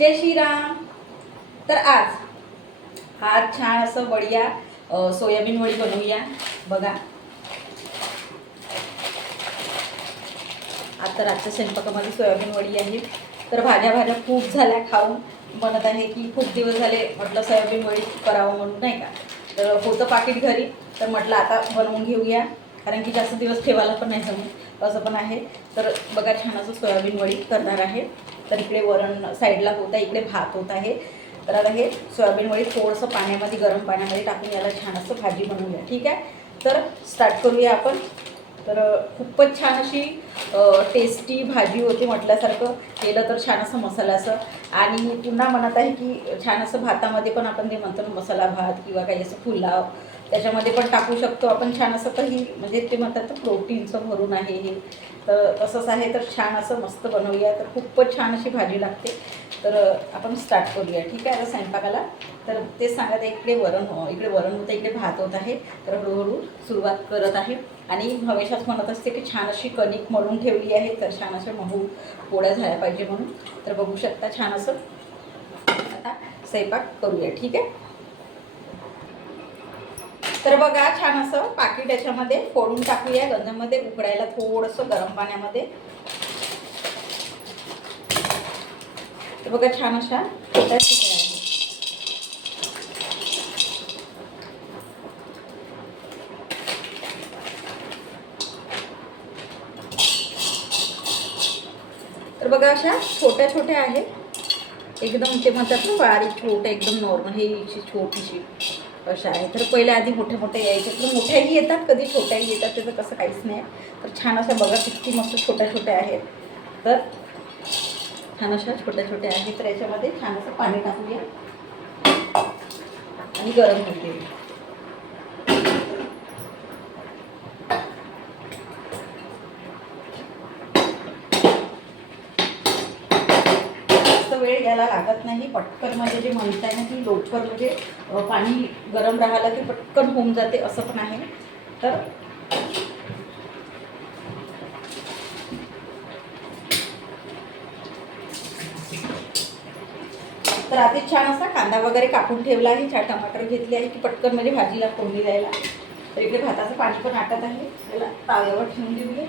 जय श्रीराम. तर आज छान असं वडिया सोयाबीन वडी बनवूया. बघा आता रातच्या स्वयंपाकामध्ये सोयाबीन वडी आहे. तर भाज्या खूप झाल्या खाऊन, म्हणत आहे की खूप दिवस झाले म्हटलं सोयाबीन वडी करावं म्हणून, नाही का. तर होतं पाकिट घरी, तर म्हटलं आता बनवून घेऊया, कारण की जास्त दिवस ठेवायला पण नाही जमत असं पण आहे. तर बघा छान असं सोयाबीन वडी करणार आहे. तर इकडे वरण साईडला होता, इकडे भात होत आहे. तर आता हे सोयाबीन वडी थोडंसं पाण्यामध्ये, गरम पाण्यामध्ये टाकून याला छान असं भाजी बनवूया. ठीक आहे, तर स्टार्ट करूया आपण. तर खूपच छान अशी टेस्टी भाजी होती म्हटल्यासारखं केलं तर, छान असं मसाल्याचं. आणि पुन्हा म्हणत आहे की छान असं भातामध्ये पण आपण ते म्हणतो ना मसाला भात किंवा काही असं पुलाव, त्याच्यामध्ये पण टाकू शकतो आपण. छान असं काही म्हणजे ते म्हणतात तर प्रोटीनचं भरून आहे हे, तर तसंच आहे. तर छान असं मस्त बनवूया. तर खूपच छान अशी भाजी लागते. तर आपण स्टार्ट करूया. ठीक आहे, आता स्वयंपाकाला. तर तेच सांगत आहे, इकडे वरण होतं, इकडे भात होत आहे. तर हळूहळू सुरुवात करत आहे. आणि हमेशाच म्हणत असते की छान अशी कणिक मळून ठेवली आहे, तर छान अशा मऊ पोळ्या झाल्या पाहिजे म्हणून. तर बघू शकता छान असं आता स्वयंपाक करूया. ठीक आहे, तर बघा छान असं पाकिट याच्यामध्ये फोडून टाकूया गंजामध्ये, उकडायला थोडंसं गरम पाण्यामध्ये. तर बघा छान अशा छोट्या छोट्या आहेत. तर बघा अशा छोट्या छोट्या आहेत एकदम, ते म्हणतात ना बारीक छोटे एकदम नॉर्मल, हे छोटीशी अशा आहे. तर पहिले आधी मोठ्या मोठ्या यायच्या, तर मोठ्याही येतात कधी छोट्याही येतात, त्याचं कसं काहीच नाही. तर छान अशा बघा किती मस्त छोट्या छोट्या आहेत. तर छान अशा छोट्या छोट्या आहेत. तर याच्यामध्ये छान असं पाणी टाकूया आणि गरम होते. वेळ याला लागत नाही, पटकन म्हणजे जे म्हणताय ना की लवकर म्हणजे पाणी गरम राहिलं की पटकन होऊन जाते, असं पण आहे. तर आधी छान असा कांदा वगैरे कापून ठेवला आहे, 4 टमाटर घेतले आहे की पटकन म्हणजे भाजीला फोडणी द्यायला. तर इकडे भाताचं पाणी पण आटत आहे, त्याला ताव्यावर ठेवून देऊया.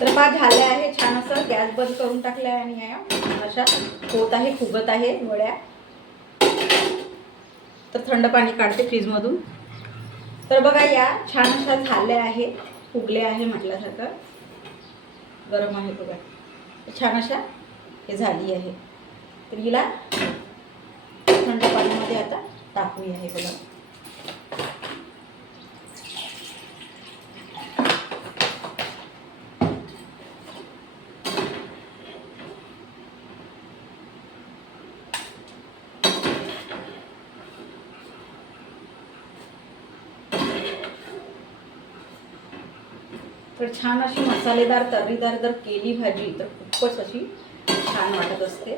तर भात झाले आहे, छान असं गॅस बंद करून टाकला आहे. आणि या अशा होत आहे, फुगत आहे वड्या. तर थंड पाणी काढते फ्रीजमधून. तर बघा या छान अशा झाल्या आहे, फुगले आहे म्हटल्यासारखं, गरम आहे बघा. छान अशा हे झाली आहे. तर हिला थंड पाण्यामध्ये आता टाकूया आहे बघा. तर छान अशी मसालेदार तर्रीदार जर केली भाजी तर खूपच अशी छान वाटत असते.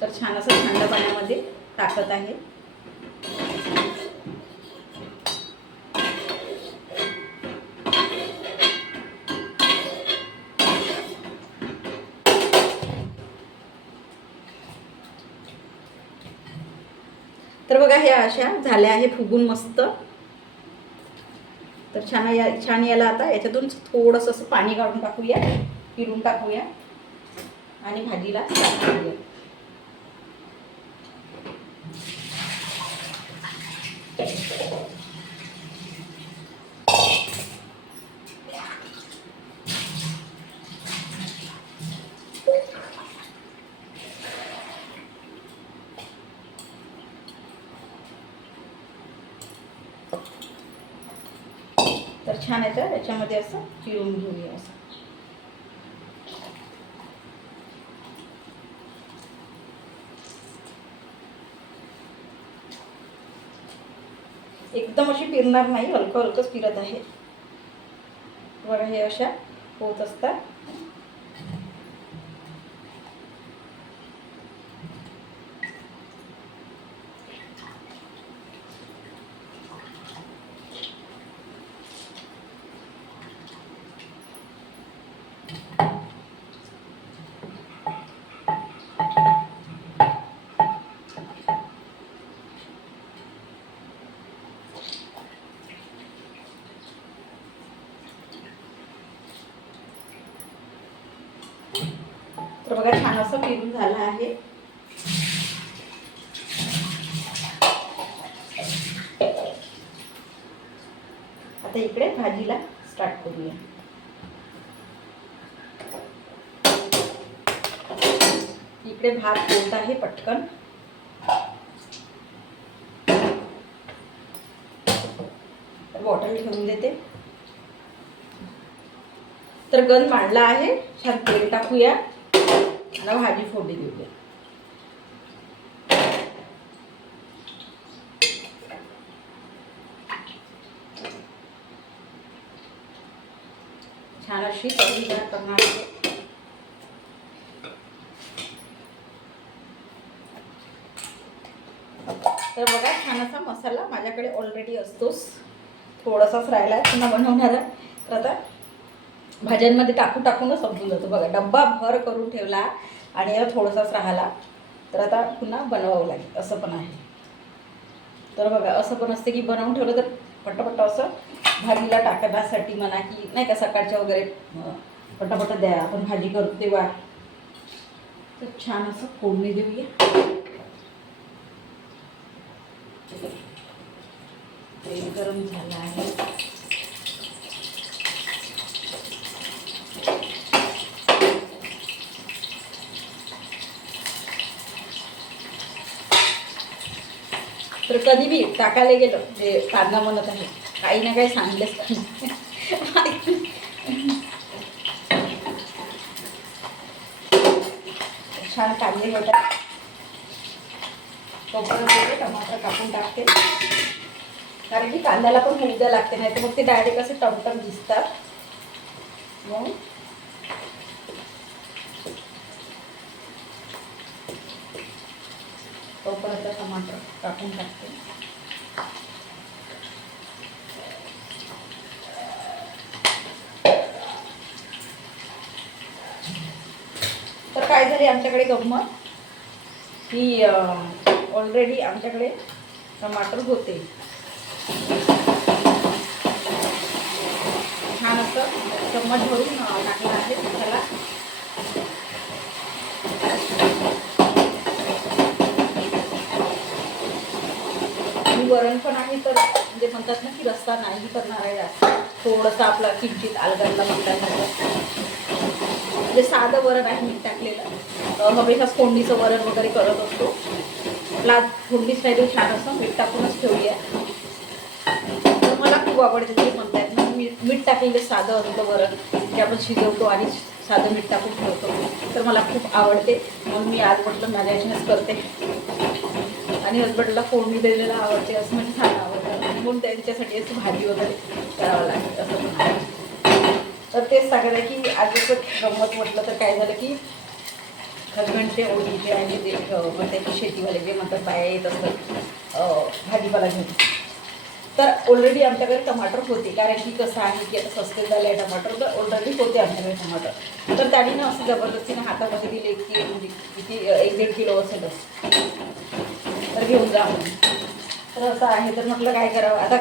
तर छान असं थंड पाण्यामध्ये टाकत आहे. तर बघा ह्या अशा झाल्या आहे फुगून मस्त. तर छान याला आता याच्यातून थोडंसं असं पाणी काढून टाकूया, फिरून टाकूया आणि भाजीला टाकूया. तर छान याच्यामध्ये असं चिरून घेऊया असं. एकदम अशी फिरणार नाही, हलकं हलकंच फिरत आहे बघा. हे अशा होत असतात. बघा छान असं फिरून झालं आहे. आता इकडे भाजीला स्टार्ट करूया. इकडे भात होत आहे पटकन. बॉटल ठेवून देते. तर गंज मांडला आहे. छान तेल टाकूया आणि भाजी फोडणी देऊया. छान अशी तळीदार करणार आहे. तर बघा छान असा मसाला माझ्याकडे ऑलरेडी असतोच. थोडासाच राहिला आहे पुन्हा बनवणार आहे. तर आता भाज्यांमध्ये टाकूनच संपून जातो. बघा डब्बा भर करून ठेवला आणि याला थोडासाच राहिला. तर आता पुन्हा बनवावं लागेल. असं पण आहे. तर बघा असं पण असते की बनवून ठेवलं तर पट्टापट्टा असं भाजीला टाकण्यासाठी म्हणा की नाही का सकाळच्या वगैरे पटापट द्या आपण भाजी करतो तेव्हा. तर छान असं फोडणी देऊया. तेल गरम झालं आहे. तर कधी बी टाकायला गेलं ते कांदा म्हणत आहे काही ना काही सांगलेच. छान कांदे होतात. तोपर्यंत टमाटर कापून टाकते कारण की कांद्याला पण होऊ द्या लागते. नाही तर मग ते डायरेक्ट असे टमटम दिसतात. मग तोपर्यंत टमाटर कापून टाकते. तर काय झाली आमच्याकडे गंमत की ऑलरेडी आमच्याकडे टमाटर होते. छान असं चम्मच भरून टाकलं आहे त्याला. वरण पण आहे तर म्हणजे म्हणतात ना की रस्ता नाही करणार आहे जास्त. थोडंसं आपला किंचित अलगडला म्हणतात म्हणजे साधं वरण आहे मीठ टाकलेलं. हमेशाच फोडणीचं वरण वगैरे करत असतो. आपला फोडणी स्टाईल छान असं मीठ टाकूनच ठेवूया. तर मला खूप आवडते ते म्हणतात ना मीठ टाकलेलं साधं असतं वरण ते आपण शिजवतो आणि साधं मीठ टाकून ठेवतो. तर मला खूप आवडते. म्हणून मी आज म्हटलं माझ्या याच्यानेच करते. आणि हसबंडला फोडणी दिलेला आवडते असं म्हणजे छान आवडतं म्हणून त्यांच्यासाठी असं भाजी वगैरे करावं लागते असं पण आहे. तर तेच सांगत आहे की आज जसं गंमत म्हटलं तर काय झालं की हसबंडचे ओळखीचे आणि ते त्याचे शेतीवाले जे म्हणतात बाया येत असतात भाजीपाला घेऊन. तर ऑलरेडी आमच्याकडे टमाटर होते कारण की कसं आहे की आता स्वस्त झालं आहे टमाटर. तर ऑलरेडी होते आमच्याकडे टमाटर. तर त्यांनी ना असं जबरदस्तीने हातामध्ये दिले की म्हणजे किती 1-1.5 किलो असेलच तर घेऊन जा म्हणून. तर असं आहे. तर म्हटलं काय करावं आता.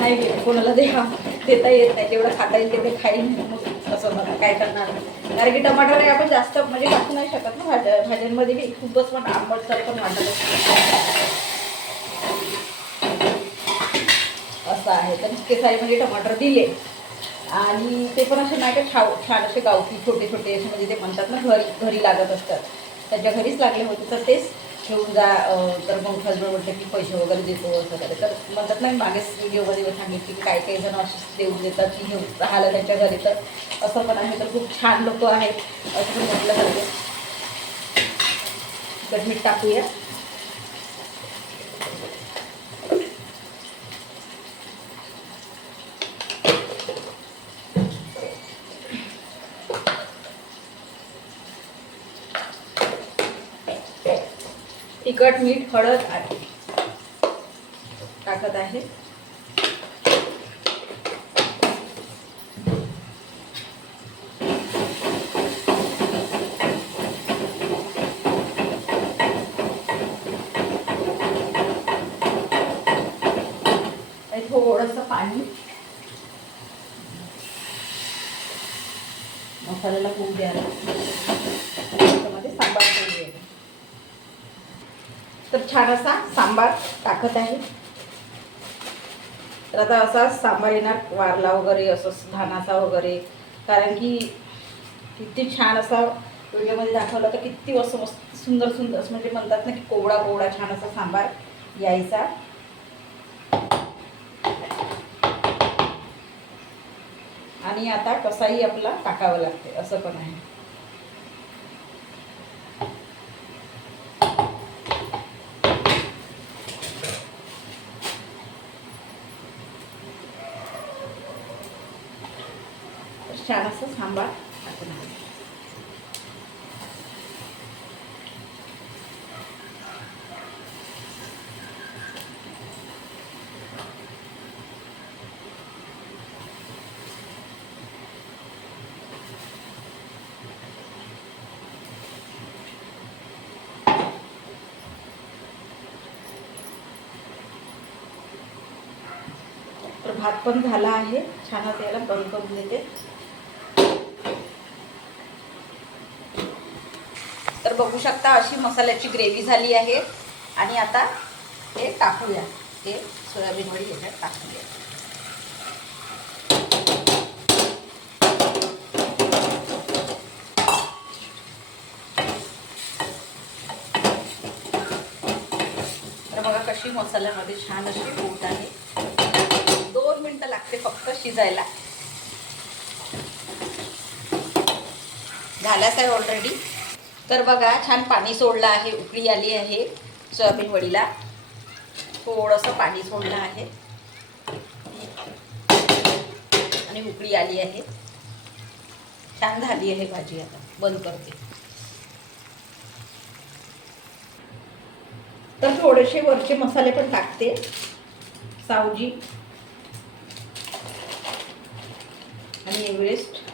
नाही कोणाला देता येत नाही. जेवढं खाता येईल ते खाईन. मग असं मला काय करणार कारण की टमाटर काही आपण जास्त म्हणजे टाकू नाही शकत ना भाज्यांमध्ये बी. खूपच पण आंबटसर पण वाटत असं आहे. तर इतके सारे म्हणजे टमाटर दिले आणि ते पण असे नाही का छान असे गावठी छोटे छोटे असे म्हणजे ते म्हणतात ना घरी लागत असतात. त्याच्या घरीच लागले होते. तर तेच घेऊन जा. तर मग हसबंड म्हटलं की पैसे वगैरे देतो असं करे. तर म्हणतात ना मागेच व्हिडिओमध्ये सांगितले की काही काही जण असेच देऊन देतात की घेऊन राहिलं त्यांच्या घरी. तर असं पण आहे. तर खूप छान लोक आहेत असं पण म्हटलं जाते. मीठ टाकूया. तिखट मीठ हळद टाकत आहे. थोडंसं पाणी मसाल्याला खूप द्यायला. तर छान असा सांबार टाकत आहे. तर आता असा सांबार येणार, वारला वगैरे असं धानाचा वगैरे, कारण की किती छान असा व्हिडिओमध्ये दाखवलं तर किती असं मस्त सुंदर सुंदर म्हणजे म्हणतात ना की कोवळा कोवळा छान असा सांबार यायचा. आणि आता कसाही आपला टाकावं लागते असं पण आहे. छान असं सांबार टाकून आहे. तर भात पण झाला आहे. छानच याला बंद करून देते. तर बघू शकता अशी मसाल्याची ग्रेव्ही झाली आहे. आणि आता हे टाकूया, हे सोयाबीन वडी याच्यात टाकूया. तर बघा कशी मसाल्यामध्ये छान अशी होत आहे. 2 मिनिटं लागते फक्त शिजायला. झाल्याच आहे ऑलरेडी. तर बघा छान पाणी सोडलं आहे, उकळी आली आहे. सोयाबीन वडीला थोडंसं पाणी सोडलं आहे आणि उकळी आली आहे. छान झाली आहे भाजी. आता बंद करते. तर थोडेसे वरचे मसाले पण टाकते. सावजी आणि एव्हरेस्ट,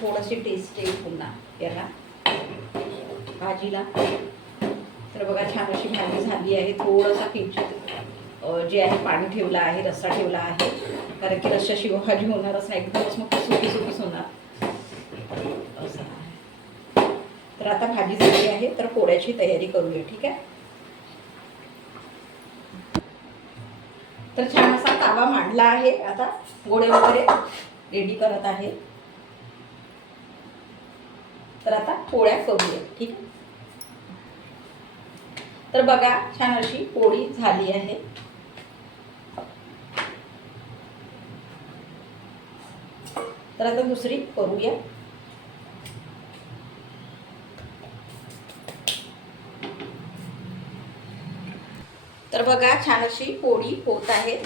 थोडीशी टेस्ट येईल पुन्हा याला भाजीला. तर बघा छान अशी भाजी झाली आहे. थोडंसं किंचित जे आहे पाणी ठेवलं आहे, रस्सा ठेवला आहे, कारण की रस्स्याशिवाय भाजी होणारच नाही, एकदमच मग सुकी सुकीच होणार असं आहे. तर आता भाजी झाली आहे, तर पोळ्याची तयारी करूया. ठीक आहे. तर छान असा तावा मांडला आहे. आता गोळे वगैरे रेडी करत आहे. तर आता पोळ्या करूया. ठीक आहे. तर बघा छान अशी पोळी झाली आहे. तर आता दुसरी करूया. तर बघा छान अशी पोळी होत आहे.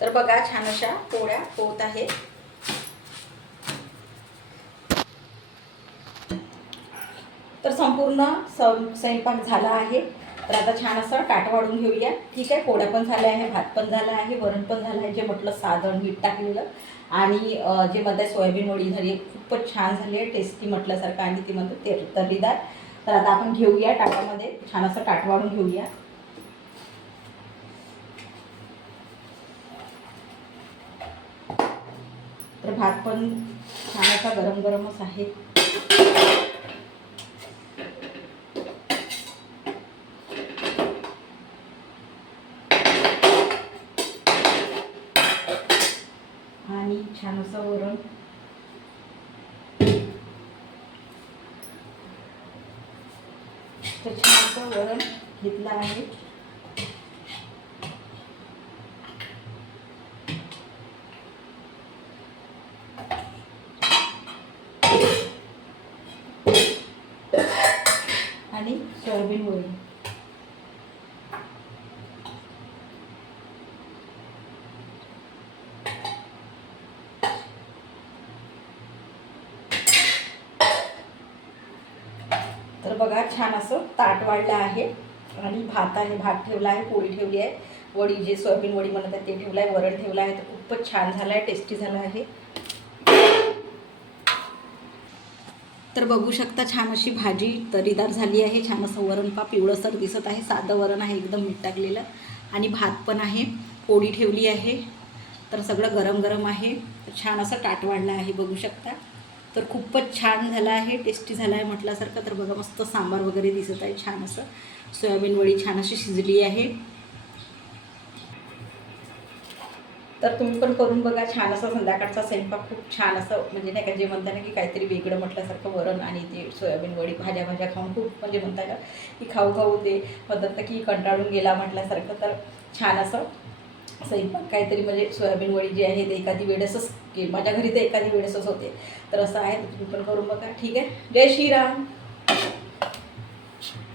तर बघा छान अशा पोळ्या होत आहे. तर संपूर्ण स्वयंपाक झाला आहे. तर आता छान असं ताट वाढून घेऊया. ठीक आहे. पोळ्या पण झाल्या आहे, भात पण झाला आहे, वरण पण झालं आहे, जे म्हटलं साधं मीठ टाकलेलं, आणि जे मध्ये सोयाबीन वडी झाली खूपच छान झाली आहे, टेस्टी म्हटल्यासारखं, आणि ती मध्ये तर्रीदार. तर आता आपण घेऊया ताटामध्ये, छान असं ताट वाढून घेऊया. तर भात पण छान असा गरम गरमच आहे. आणि छान असं वरण. तर छान असं वरण घेतलं आहे. आणि सोयाबीन वडी. तर बघा छान असं ताट वाढलं आहे. आणि भात आहे, भात ठेवला आहे, पोळी ठेवली आहे, वडी जे सोयाबीन वडी म्हणतात ते ठेवलं आहे, वरण ठेवलं आहे. तर खूपच छान झालं आहे, टेस्टी झालं आहे. तर बघू शकता छान अशी भाजी तरीदार झाली आहे. छान असं वरण पा पिवळसर दिसत आहे. साधं वरण आहे, एकदम मीठ टाकलेलं, आणि भात पण आहे. पोळी ठेवली आहे. तर सगळं गरम गरम आहे. तर छान असं ताट वाढलं आहे, बघू शकता. तर खूपच छान झालं आहे, टेस्टी झालं आहे म्हटल्यासारखं. तर बघा मस्त सांबार वगैरे दिसत आहे, छान असं सोयाबीन वडी छान अशी शिजली आहे. तर तुम्ही पण करून बघा. छान असं संध्याकाळचा स्वयंपाक खूप छान असं, म्हणजे नाही का, जे म्हणता ना की काहीतरी वेगळं म्हटल्यासारखं वरण आणि ते सोयाबीन वडी भाज्या भाज्या खाऊन खूप, म्हणजे म्हणता का की खाऊ खाऊ ते म्हणतात की कंटाळून गेला म्हटल्यासारखं. तर छान असं स्वयंपाक काहीतरी, म्हणजे सोयाबीन वडी जी आहे ते एखादी वेळेसच, की माझ्या घरी तर एखादी वेळेसच होते. तर असं आहे, तुम्ही पण करून बघा. ठीक आहे. जय श्रीराम.